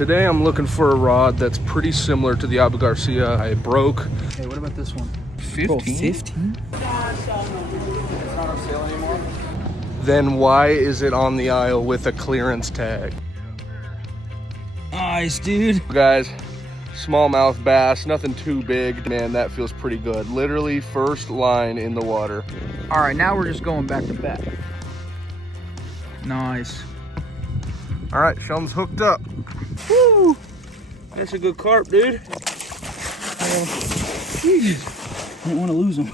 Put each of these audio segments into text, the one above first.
today I'm looking for a rod that's pretty similar to the Abu Garcia I broke. Hey, what about this one? 15? Bro, 15? It's not on sale anymore. Then why is it on the aisle with a clearance tag? Nice, dude. Guys, smallmouth bass, nothing too big. Man, that feels pretty good. Literally first line in the water. All right, now we're just going back to back. Nice. All right, Sheldon's hooked up. Woo! That's a good carp, dude. Jeez. I didn't want to lose them.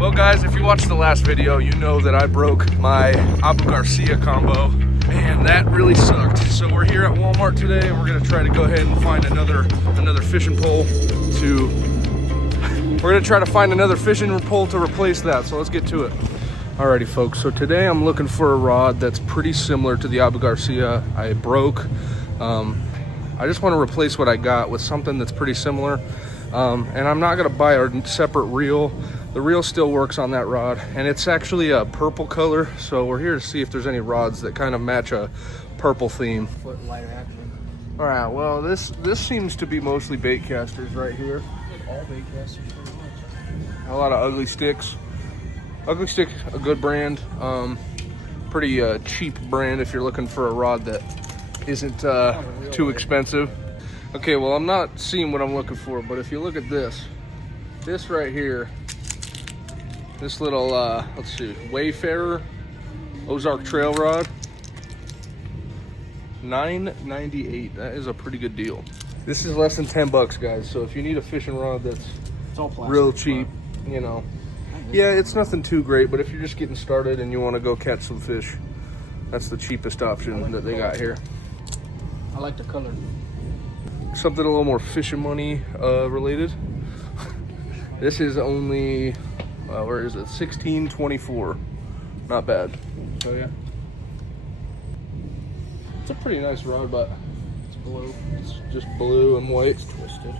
Well, guys, if you watched the last video, you know that I broke my Abu Garcia combo, and that really sucked. So we're here at Walmart today, and we're gonna try to go ahead and find another fishing pole to. We're gonna try to find another fishing pole to replace that. So let's get to it. Alrighty, folks. So today I'm looking for a rod that's pretty similar to the Abu Garcia I broke. I just want to replace what I got with something that's pretty similar. And I'm not gonna buy a separate reel. The reel still works on that rod, and it's actually a purple color. So we're here to see if there's any rods that kind of match a purple theme. Foot lighter action. All right, well, this seems to be mostly bait casters right here. All bait casters pretty much. A lot of Ugly Sticks. Ugly Stick, a good brand. Pretty cheap brand if you're looking for a rod that isn't too expensive. Okay, well, I'm not seeing what I'm looking for, but if you look at this right here, this little, let's see, Wayfarer Ozark Trail Rod, $9.98. That is a pretty good deal. This is less than 10 bucks, guys. So if you need a fishing rod that's real cheap, you know, yeah, it's nothing too great, but if you're just getting started and you want to go catch some fish, that's the cheapest option that they got here. I like the color. Something a little more fishing money related. This is only, where is it? $16.24. Not bad. Oh yeah. It's a pretty nice rod, but it's blue. It's just blue and white. It's twisted.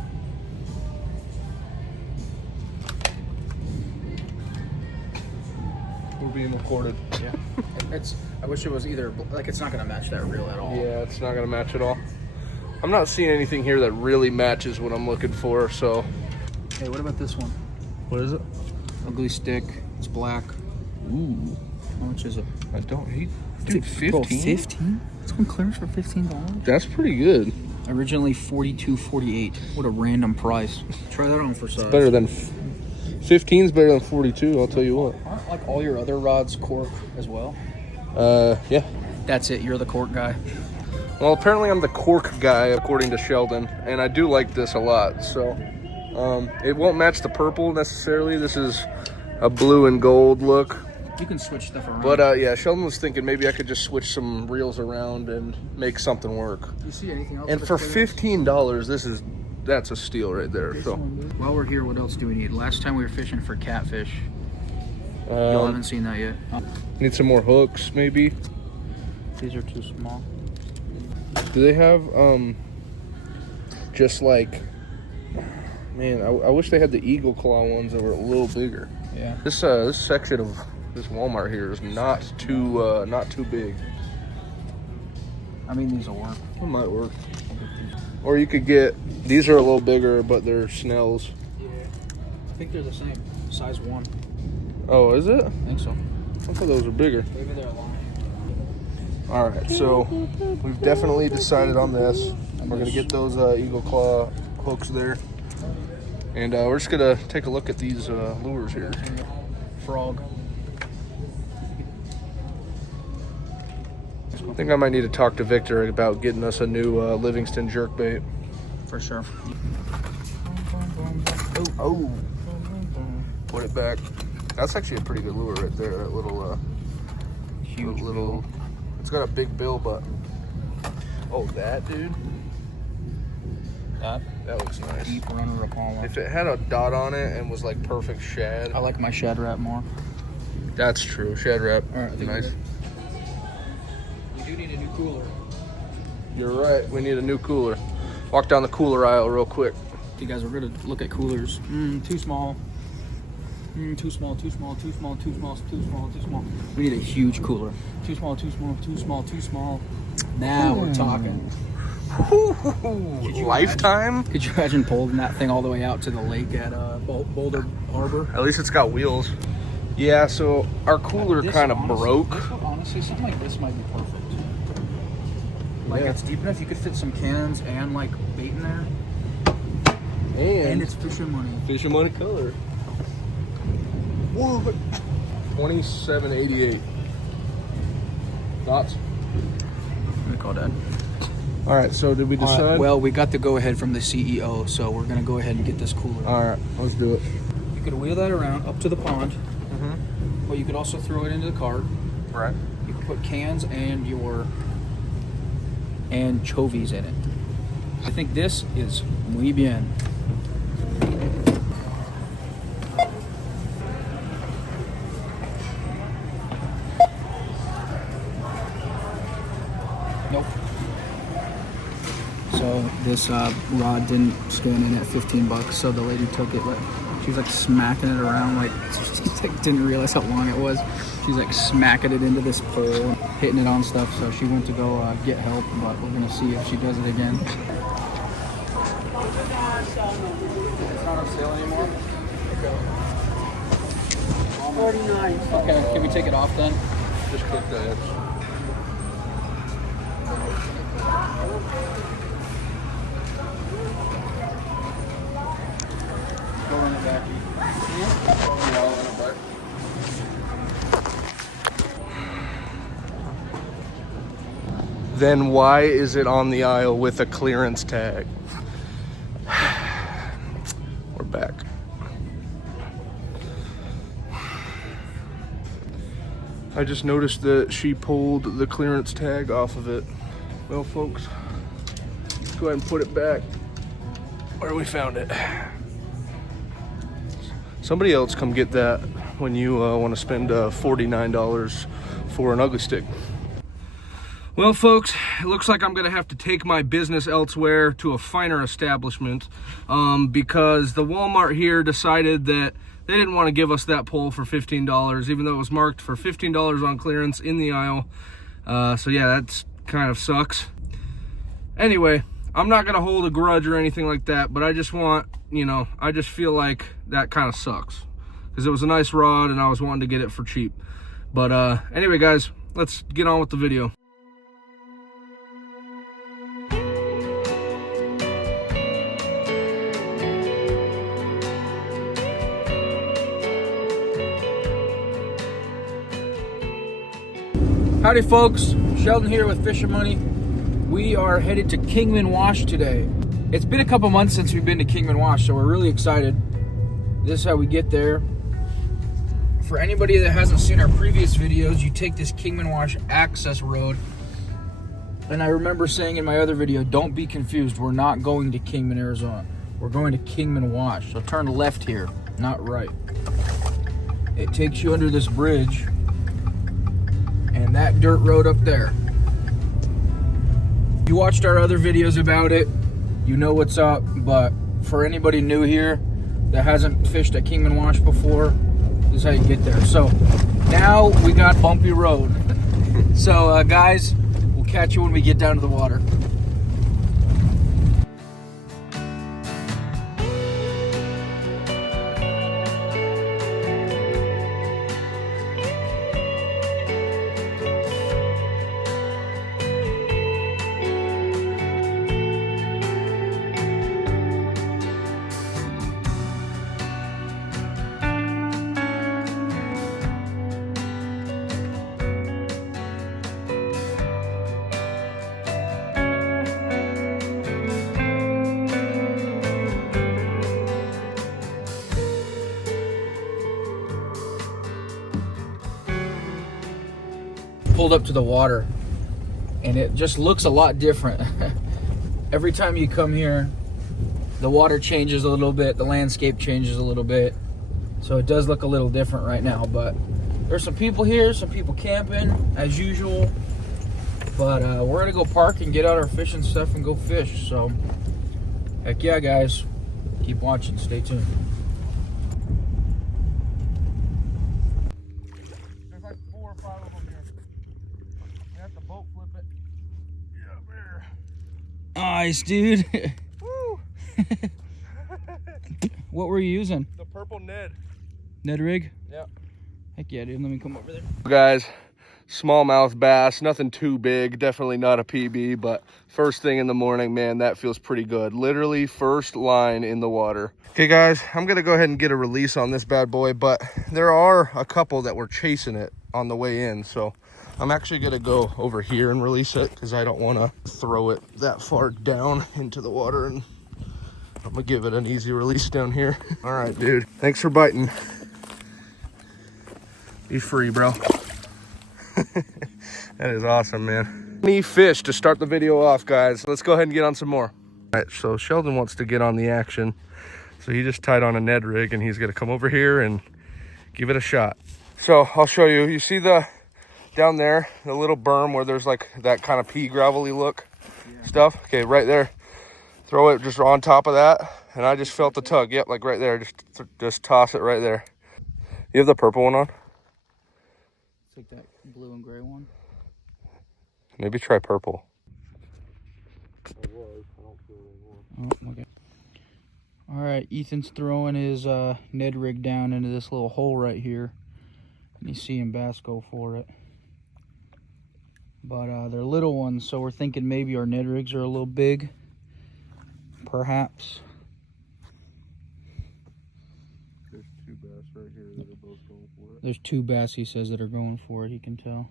We're being recorded. Yeah. I wish it was either, like, it's not gonna match that reel at all. Yeah, it's not gonna match at all. I'm not seeing anything here that really matches what I'm looking for, so. Hey, what about this one? What is it? Ugly Stick. It's black. Ooh. How much is it? I don't hate. Dude, 15? Bro, 15? It's on clearance for $15? That's pretty good. Originally $42.48. What a random price. Try that on for size. It's better than 15's better than 42, I'll tell you what. Aren't like all your other rods cork as well? Yeah. That's it, you're the cork guy. Well, apparently I'm the cork guy, according to Sheldon, and I do like this a lot, so. It won't match the purple necessarily. This is a blue and gold look. You can switch stuff around. But yeah, Sheldon was thinking maybe I could just switch some reels around and make something work. Do you see anything else? And for $15, that's a steal right there. So while we're here, what else do we need? Last time we were fishing for catfish. Y'all haven't seen that yet. Need some more hooks, maybe. These are too small. Do they have just like, man, I wish they had the eagle claw ones that were a little bigger. Yeah. This section of this Walmart here is not too big. I mean, these will work. It might work. Or you could get, these are a little bigger, but they're Snells. Yeah. I think they're the same. Size 1. Oh, is it? I think so. I thought those were bigger. Maybe they're long. All right, so we've definitely decided on this. We're gonna get those eagle claw hooks there. And we're just gonna take a look at these lures here. Frog. I think I might need to talk to Victor about getting us a new Livingston jerkbait. For sure. Oh, put it back. That's actually a pretty good lure right there. That little, Huge little. It's got a big bill, but oh, that dude. That looks nice. Deep runner upon. If it had a dot on it and was like perfect shad. I like my shad wrap more. That's true. Shad wrap. All right, nice. We do need a new cooler. You're right. We need a new cooler. Walk down the cooler aisle real quick. You guys, we're gonna look at coolers. Too small. Too small, too small, too small, too small, too small, too small. We need a huge cooler. Too small, too small, too small, too small. Now we're talking. Lifetime? Could you imagine pulling that thing all the way out to the lake at Boulder Harbor? At least it's got wheels. Yeah, so our cooler kind of broke. This would, honestly, something like this might be perfect. Like it's deep enough, you could fit some cannons and like bait in there. And it's fishing money. Fishing money color. What? 2788. Thoughts? Let me call Dad. All right, so did we decide? Well, we got the go-ahead from the CEO, so we're going to go ahead and get this cooler. All right, let's do it. You could wheel that around up to the pond, but you could also throw it into the cart. Right. You could put cans and your anchovies in it. I think this is muy bien. Nope. So this rod didn't scan in at 15 bucks, so the lady took it, like, she's like smacking it around, like, she like, didn't realize how long it was. She's like smacking it into this pole, hitting it on stuff, so she went to go get help, but we're gonna see if she does it again. It's not on sale anymore. 49. Okay, can we take it off then? Just click the edge. Go run it back. Then why is it on the aisle with a clearance tag? We're back. I just noticed that she pulled the clearance tag off of it. Well, folks, let's go ahead and put it back where we found it. Somebody else come get that when you want to spend $49 for an ugly stick. Well, folks, it looks like I'm gonna have to take my business elsewhere to a finer establishment because the Walmart here decided that they didn't want to give us that pole for $15, even though it was marked for $15 on clearance in the aisle. So yeah, that's kind of sucks. Anyway, I'm not gonna hold a grudge or anything like that, but I just want, I just feel like that kind of sucks because it was a nice rod and I was wanting to get it for cheap. But anyway, guys, let's get on with the video. Howdy folks, Sheldon here with Fishing Money. We are headed to Kingman Wash today. It's been a couple months since we've been to Kingman Wash, so we're really excited. This is how we get there. For anybody that hasn't seen our previous videos, you take this Kingman Wash access road. And I remember saying in my other video, don't be confused, we're not going to Kingman, Arizona. We're going to Kingman Wash, so turn left here, not right. It takes you under this bridge and that dirt road up there. You watched our other videos about it, you know what's up, but for anybody new here that hasn't fished at Kingman Wash before, this is how you get there. So now we got bumpy road. So guys, we'll catch you when we get down to the water. Pulled up to the water and it just looks a lot different. Every time you come here, the water changes a little bit, the landscape changes a little bit, so it does look a little different right now. But there's some people here, some people camping as usual, but we're gonna go park and get out our fishing stuff and go fish. So heck yeah, guys, keep watching, stay tuned. Nice, dude. Woo! What were you using? The purple Ned. Ned Rig? Yeah. Heck yeah, dude. Let me come over there. Guys, smallmouth bass, nothing too big, definitely not a PB, but first thing in the morning, man, that feels pretty good. Literally first line in the water. Okay guys, I'm gonna go ahead and get a release on this bad boy, but there are a couple that were chasing it on the way in, so I'm actually gonna go over here and release it because I don't want to throw it that far down into the water, and I'm gonna give it an easy release down here. All right, dude, thanks for biting. Be free, bro. That is awesome, man. Any fish to start the video off, guys. Let's go ahead and get on some more. All right, so Sheldon wants to get on the action. So he just tied on a Ned Rig and he's gonna come over here and give it a shot. So I'll show you. You see the down there, the little berm where there's like that kind of pea gravelly look stuff? Okay, right there. Throw it just on top of that. And I just felt the tug. Yep, like right there. Just toss it right there. You have the purple one on? It's like that blue and gray one. Maybe try purple. Oh, okay. All right, Ethan's throwing his Ned Rig down into this little hole right here. And he's seeing bass go for it. But they're little ones, so we're thinking maybe our Ned Rigs are a little big. Perhaps. There's two bass right here that are both going for it. There's two bass, he says, that are going for it, he can tell.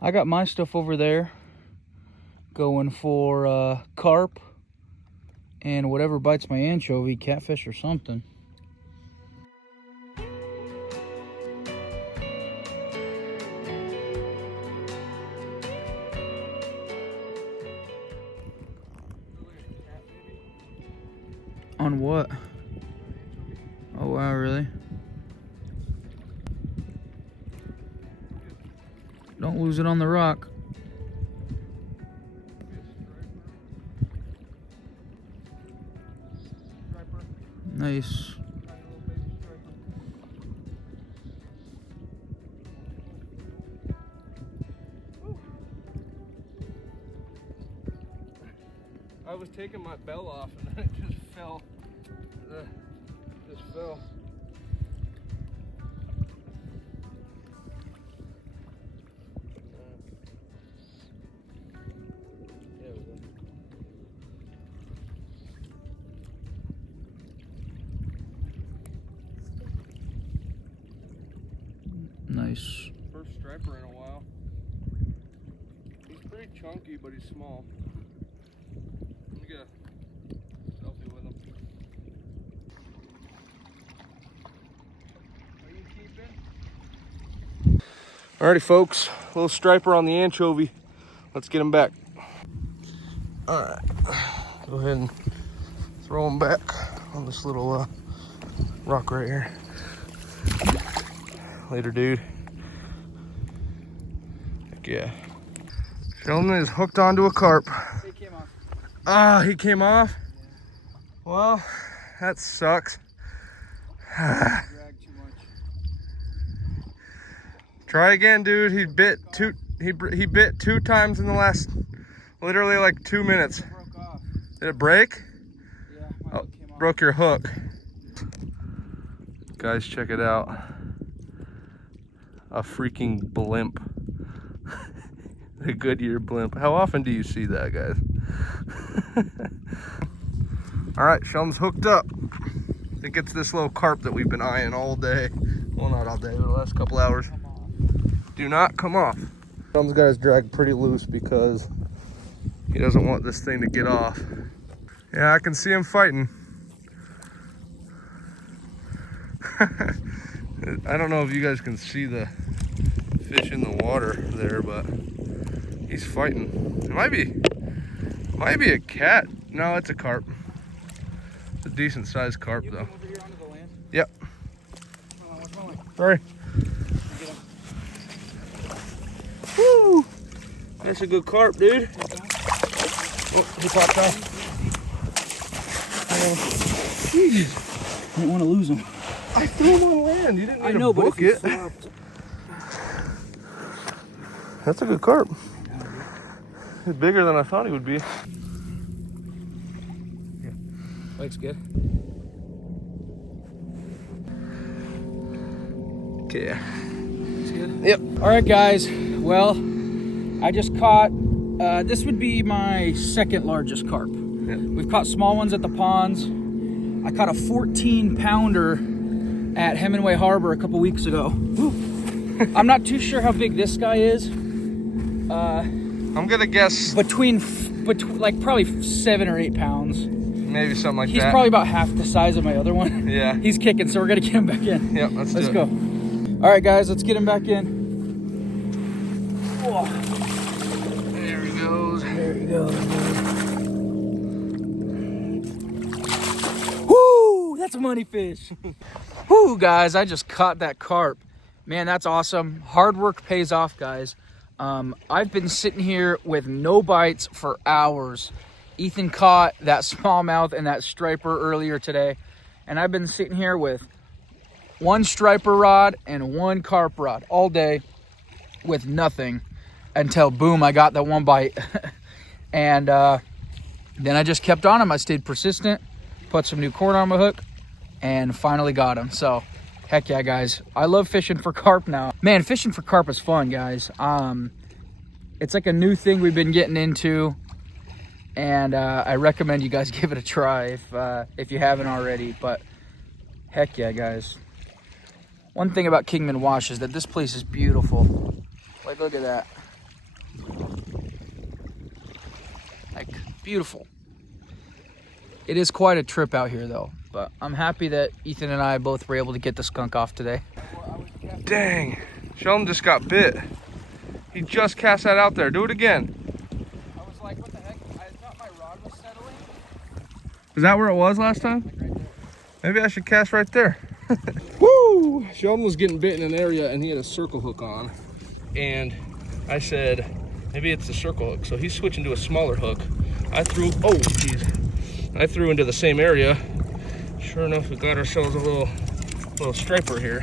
I got my stuff over there going for carp and whatever bites my anchovy, catfish or something. On what? Oh wow, really? Don't lose it on the rock. Nice. I was taking my bell off and then it just fell. Just fell. Nice. First striper in a while. He's pretty chunky, but he's small. Let me get a selfie with him. Are you keeping? Alrighty, folks. A little striper on the anchovy. Let's get him back. Alright. Go ahead and throw him back on this little rock right here. Later, dude. Heck yeah. Sheldon is hooked onto a carp. He came off. Ah, he came off? Yeah. Well, that sucks. Dragged too much. Try again, dude. He bit two times in the last literally like 2 minutes. It broke off. Did it break? Yeah, my hook came off. Broke your hook. Guys, check it out. A freaking blimp. A Goodyear blimp. How often do you see that, guys? All right, Sheldon's hooked up. I think it's this little carp that we've been eyeing all day. Well, not all day, but the last couple hours. Do not come off. Sheldon's got his drag pretty loose because he doesn't want this thing to get off. Yeah, I can see him fighting. I don't know if you guys can see the fish in the water there, but he's fighting. It might be a cat. No, it's a carp. It's a decent sized carp, though. Over here onto the land? Yep. Come on, what's going on? Sorry. Get him. Woo! That's a good carp, dude. Oh, he popped off. Jeez. I didn't want to lose him. I threw him on land. You didn't need to book it. That's a good carp. He's bigger than I thought he would be. Looks good. Okay. Looks good. Yep. All right, guys. Well, I just caught, this would be my second largest carp. Yep. We've caught small ones at the ponds. I caught a 14-pounder at Hemingway Harbor a couple weeks ago. I'm not too sure how big this guy is. I'm gonna guess Between like probably 7 or 8 pounds. maybe something like He's that. probably about half the size of my other one. Yeah. He's kicking, so we're gonna get him back in. Yep, let's do go. it. All right, guys, let's get him back in. Whoa. There he goes. There he goes. Woo! That's a money fish. Woo, guys! I just caught that carp. Man, that's awesome. Hard work pays off, guys. I've been sitting here with no bites for hours. Ethan caught that smallmouth and that striper earlier today, and I've been sitting here with one striper rod and one carp rod all day with nothing until boom, I got that one bite. And then I just kept on him. I stayed persistent, put some new cord on my hook, and finally got him. So heck yeah, guys. I love fishing for carp now. Man, fishing for carp is fun, guys. It's like a new thing we've been getting into, and I recommend you guys give it a try if you haven't already. But heck yeah, guys. One thing about Kingman Wash is that this place is beautiful. Like, look at that. Like, beautiful. It is quite a trip out here, though. But I'm happy that Ethan and I both were able to get the skunk off today. Dang, Sheldon just got bit. He just cast that out there. Do it again. I was like, what the heck? I thought my rod was settling. Is that where it was last time? Like right there. Maybe I should cast right there. Woo! Sheldon was getting bit in an area and he had a circle hook on. And I said, maybe it's the circle hook. So he's switching to a smaller hook. I threw into the same area. Sure enough, we got ourselves a little striper here.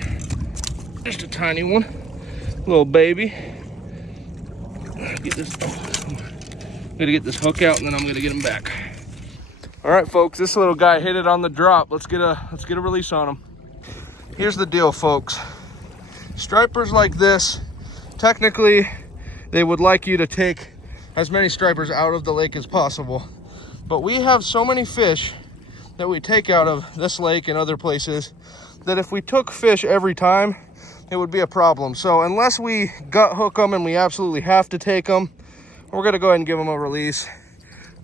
Just a tiny one, little baby. Get this. I'm gonna get this hook out, and then I'm gonna get him back. All right, folks. This little guy hit it on the drop. Let's get a release on him. Here's the deal, folks. Stripers like this, technically, they would like you to take as many stripers out of the lake as possible. But we have so many fish that we take out of this lake and other places that if we took fish every time, it would be a problem. So unless we gut hook them and we absolutely have to take them, we're gonna go ahead and give them a release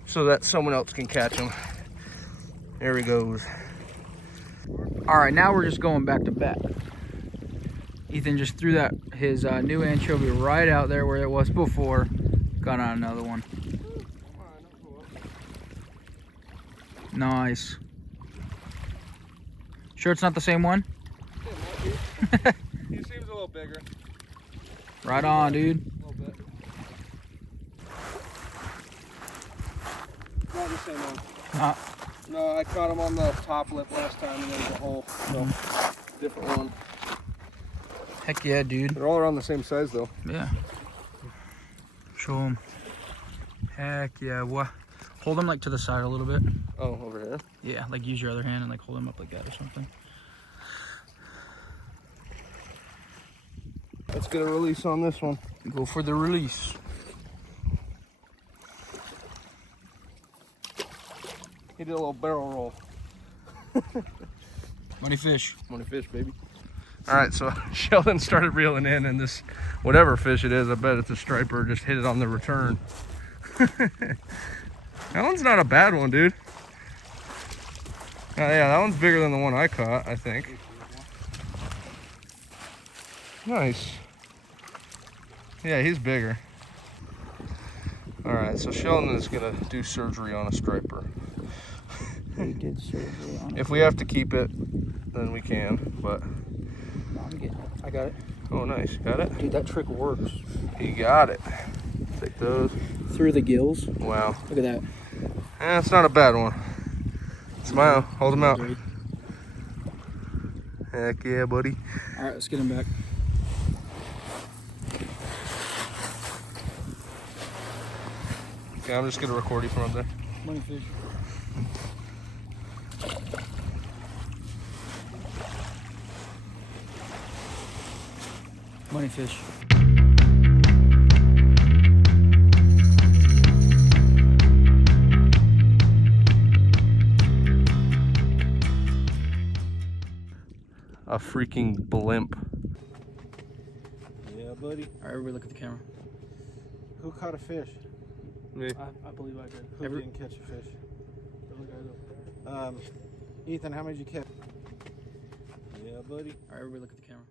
so that someone else can catch them. There he goes. All right, now we're just going back to back. Ethan just threw his new anchovy right out there where it was before. Got on another one. Nice. Sure it's not the same one? He seems a little bigger. Right on, dude. A little bit. Not the same one. No, I caught him on the top lip last time and there was a hole. So, different one. Heck yeah, dude. They're all around the same size though. Yeah. Show them. Heck yeah. What? Hold them like to the side a little bit. Oh, over here? Yeah, like use your other hand and like hold them up like that or something. Let's get a release on this one. Go for the release. He did a little barrel roll. Money fish. Money fish, baby. All right, so Sheldon started reeling in, and this, whatever fish it is, I bet it's a striper, just hit it on the return. That one's not a bad one, dude. Yeah, that one's bigger than the one I caught, I think. Nice. Yeah, he's bigger. All right, so Sheldon is gonna do surgery on a striper. We did surgery on it. If we have to keep it, then we can, but. No, I'm getting it. I got it. Oh, nice. Got it? Dude, that trick works. You got it. Take those. Through the gills. Wow. Look at that. It's not a bad one. Smile. Hold him out. Heck yeah, buddy. All right, let's get him back. Okay, I'm just going to record you from up there. Money fish. Money fish. A freaking blimp. Yeah, buddy. All right, everybody look at the camera. Who caught a fish? Me. I believe I did. Who didn't catch a fish? Those guys over there. Ethan, how many did you catch? Yeah, buddy. All right, everybody look at the camera.